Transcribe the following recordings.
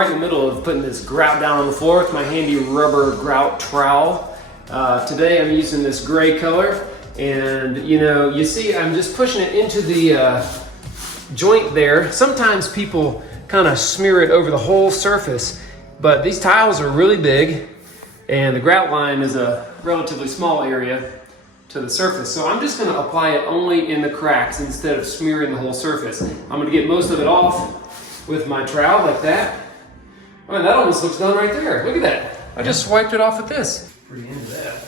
right in the middle of putting this grout down on the floor with my handy rubber grout trowel. Today I'm using this gray color, and you see I'm just pushing it into the joint there. Sometimes people kind of smear it over the whole surface, but these tiles are really big and the grout line is a relatively small area to the surface. So I'm just going to apply it only in the cracks instead of smearing the whole surface. I'm going to get most of it off with my trowel like that. Oh, and that almost looks done right there. Look at that. I just swiped it off with this. Pretty into that.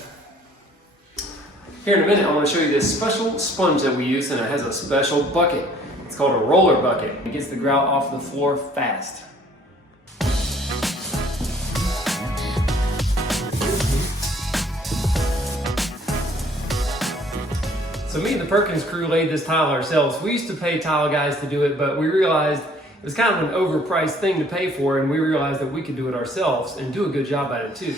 Here in a minute, I want to show you this special sponge that we use, and it has a special bucket. It's called a roller bucket. It gets the grout off the floor fast. So me and the Perkins crew laid this tile ourselves. We used to pay tile guys to do it, but we realized it was kind of an overpriced thing to pay for, and we realized that we could do it ourselves and do a good job at it too.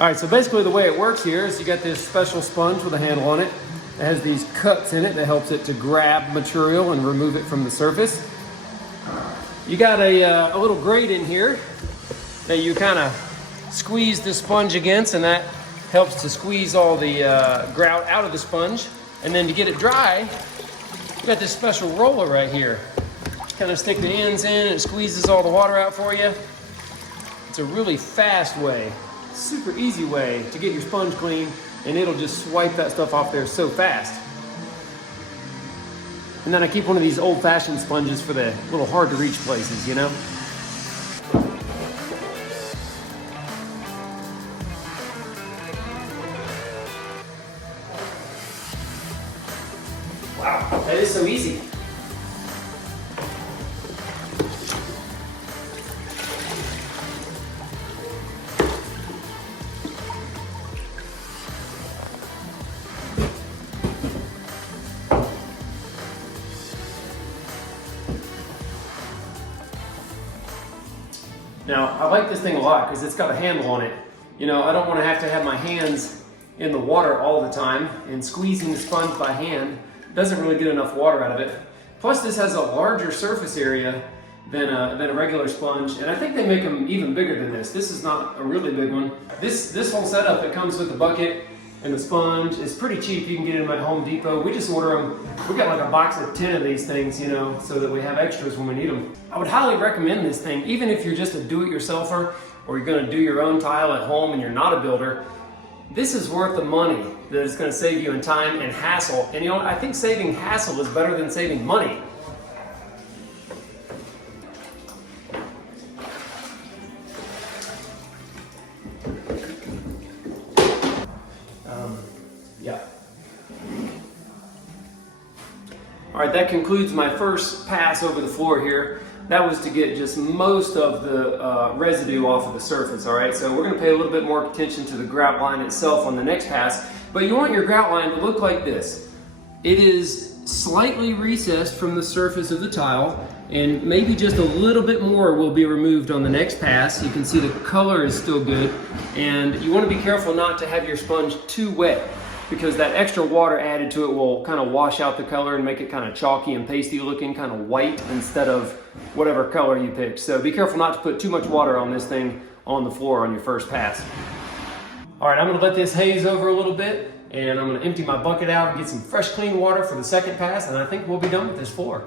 All right, so basically the way it works here is you got this special sponge with a handle on it. It has these cuts in it that helps it to grab material and remove it from the surface. You got a little grate in here that you kind of squeeze the sponge against, and that helps to squeeze all the grout out of the sponge. And then to get it dry, you got this special roller right here. Kind of stick the ends in and it squeezes all the water out for you. It's a really fast way, super easy way to get your sponge clean, and it'll just swipe that stuff off there so fast. And then I keep one of these old-fashioned sponges for the little hard to reach places, you know? Wow, that is so easy. Now, I like this thing a lot because it's got a handle on it. I don't want to have my hands in the water all the time, and squeezing the sponge by hand doesn't really get enough water out of it. Plus, this has a larger surface area than a regular sponge, and I think they make them even bigger than this. This is not a really big one. This whole setup that comes with the bucket and the sponge is pretty cheap. You can get them at Home Depot. We just order them. We got like a box of 10 of these things, so that we have extras when we need them. I would highly recommend this thing, even if you're just a do-it-yourselfer or you're gonna do your own tile at home and you're not a builder. This is worth the money that it's gonna save you in time and hassle. And I think saving hassle is better than saving money. Yeah. All right, that concludes my first pass over the floor here. That was to get just most of the residue off of the surface, all right? So we're gonna pay a little bit more attention to the grout line itself on the next pass, but you want your grout line to look like this. It is slightly recessed from the surface of the tile, and maybe just a little bit more will be removed on the next pass. You can see the color is still good, and you wanna be careful not to have your sponge too wet, because that extra water added to it will kind of wash out the color and make it kind of chalky and pasty looking, kind of white instead of whatever color you picked. So be careful not to put too much water on this thing on the floor on your first pass. All right, I'm gonna let this haze over a little bit, and I'm gonna empty my bucket out and get some fresh clean water for the second pass, and I think we'll be done with this floor.